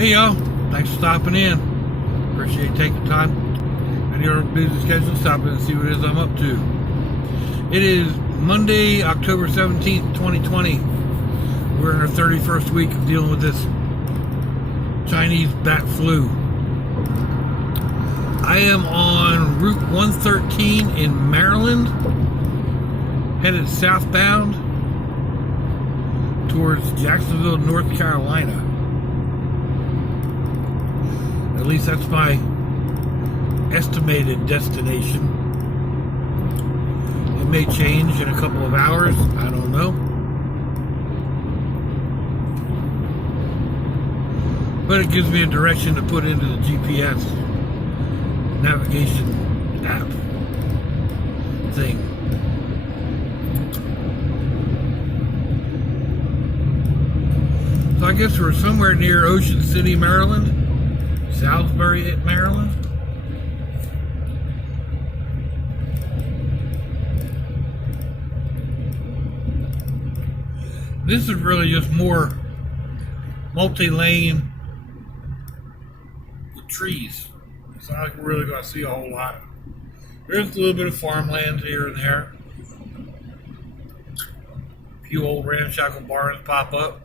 Hey y'all, thanks for stopping in. Appreciate you taking time and your busy schedule stopping and see what it is I'm up to. It is Monday, October 17th, 2020. We're in our 31st week of dealing with this Chinese bat flu. I am on Route 113 in Maryland, headed southbound towards Jacksonville, North Carolina. At least that's my estimated destination. It may change in a couple of hours. I don't know. But it gives me a direction to put into the GPS navigation app thing. So I guess we're somewhere near Ocean City, Maryland. Salisbury, Maryland. This is really just more multi-lane with trees. It's not like we're really going to see a whole lot. There's a little bit of farmland here and there. A few old ramshackle barns pop up.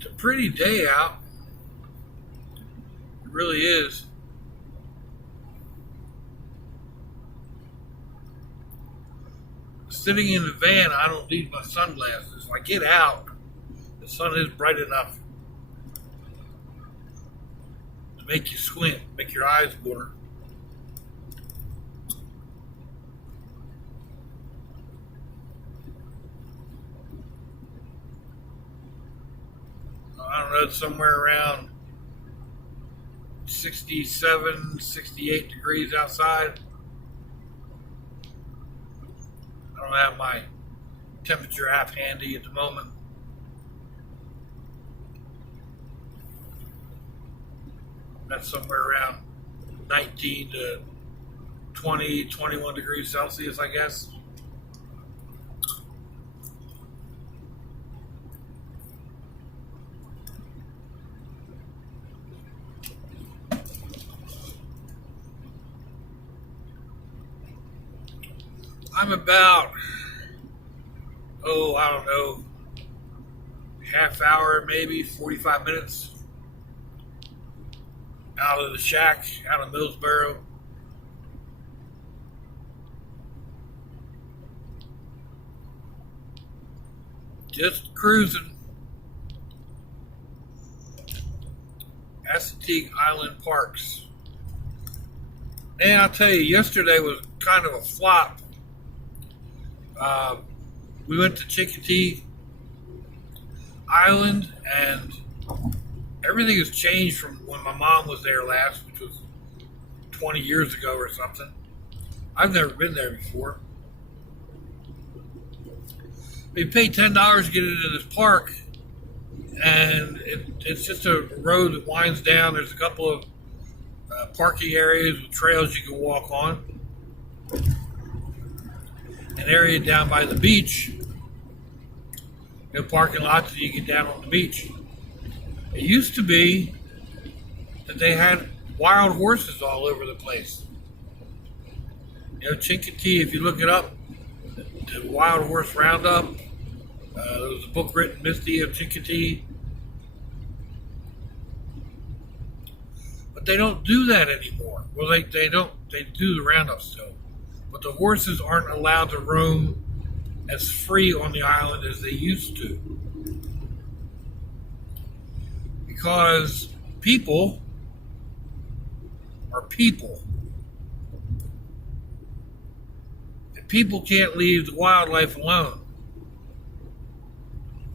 It's a pretty day out. It really is. Sitting in the van, I don't need my sunglasses. If I get out, the sun is bright enough to make you squint, make your eyes water. I don't know, it's somewhere around 67, 68 degrees outside. I don't have my temperature app handy at the moment. That's somewhere around 19 to 20, 21 degrees Celsius, I guess. I'm about, I don't know, half hour, maybe 45 minutes out of the shack, out of Millsboro. Just cruising. Assateague Island Parks. And I'll tell you, yesterday was kind of a flop. We went to Chickatee Island, and everything has changed from when my mom was there last, which was 20 years ago or something. I've never been there before. We pay $10 to get into this park, and it's just a road that winds down. There's a couple of parking areas with trails you can walk on. An area down by the beach, parking lots that you get down on the beach. It used to be that they had wild horses all over the place. Chickatee, if you look it up, the Wild Horse Roundup, there was a book written, Misty of Chickatee. But they don't do that anymore. Well, they do the roundup still. But the horses aren't allowed to roam as free on the island as they used to. Because people are people. And people can't leave the wildlife alone.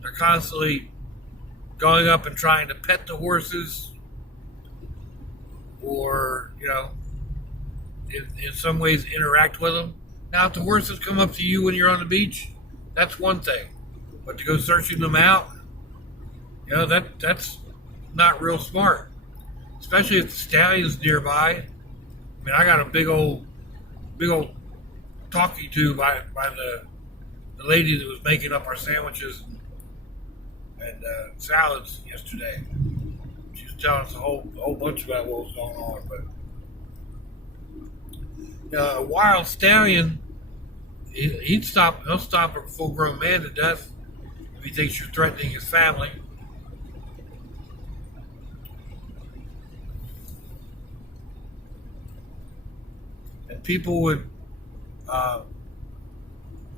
They're constantly going up and trying to pet the horses or, in some ways interact with them. Now, if the horses come up to you when you're on the beach, that's one thing. But to go searching them out, that's not real smart. Especially if the stallion's nearby. I mean, I got a big old talking to by the lady that was making up our sandwiches and salads yesterday. She was telling us a whole bunch about what was going on. But a wild stallion, he'll stop a full-grown man to death if he thinks you're threatening his family. And people would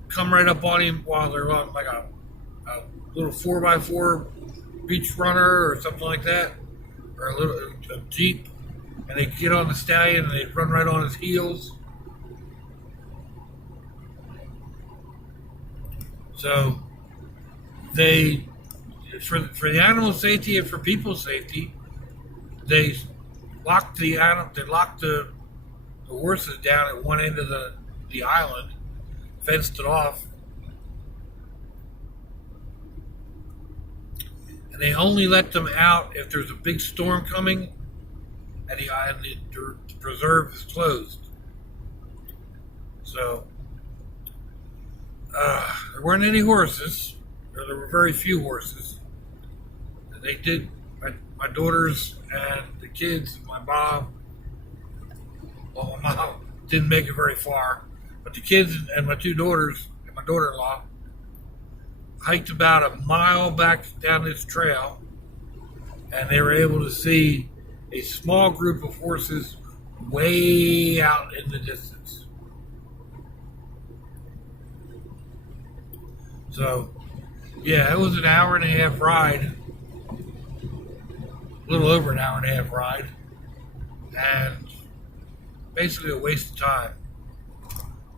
come right up on him while they're on like a little 4x4 beach runner or something like that, or a Jeep, and they'd get on the stallion and they'd run right on his heels. So they, for the animal safety and for people's safety, they locked the horses down at one end of the island, fenced it off, and they only let them out if there's a big storm coming and the island to preserve is closed. So there weren't any horses, or there were very few horses. They did, my daughters and the kids, my mom. Well, my mom didn't make it very far, but the kids and my two daughters and my daughter-in-law hiked about a mile back down this trail, and they were able to see a small group of horses way out in the distance. So, yeah, it was an hour and a half ride, a little over an hour and a half ride, and basically a waste of time.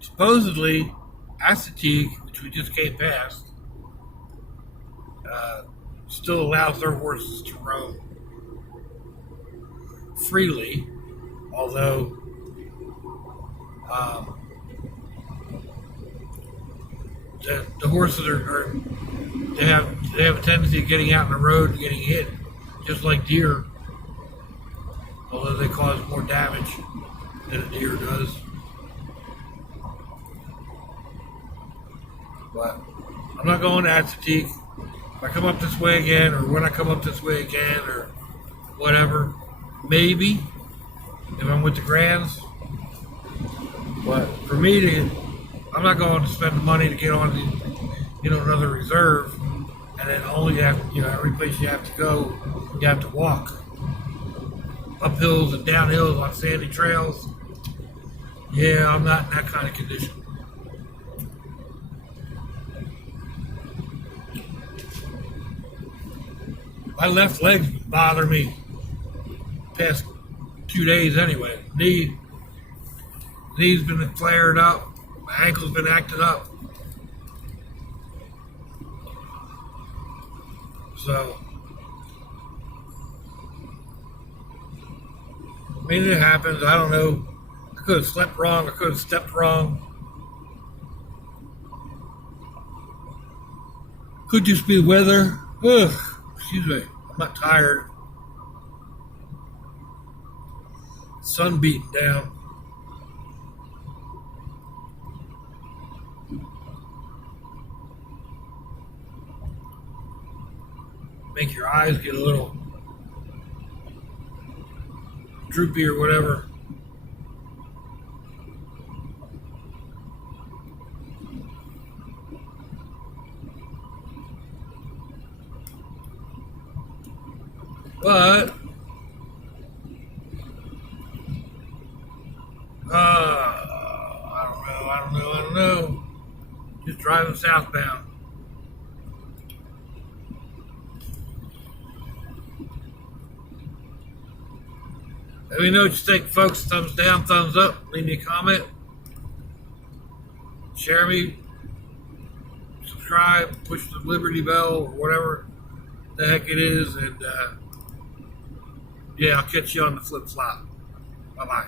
Supposedly, Assateague, which we just came past, still allows their horses to roam freely, although the horses they have a tendency of getting out in the road and getting hit, just like deer, although they cause more damage than a deer does. But I'm not going to Assateague. If I come up this way again, or when I come up this way again, or whatever, maybe, if I'm with the Grands. But for me I'm not going to spend the money to get on another reserve, and then only every place you have to go, you have to walk up hills and down hills on sandy trails. Yeah, I'm not in that kind of condition. My left leg's bother me past 2 days anyway. Knee's been flared up. My ankle's been acting up. So, maybe it happens. I don't know. I could have slept wrong. I could have stepped wrong. Could just be the weather. Ugh. Excuse me. I'm not tired. Sun beating down. Make your eyes get a little droopy or whatever. But I don't know. Just driving southbound. Let me know what you think, folks. Thumbs down, thumbs up. Leave me a comment. Share me. Subscribe. Push the Liberty Bell or whatever the heck it is. And yeah, I'll catch you on the flip flop. Bye-bye.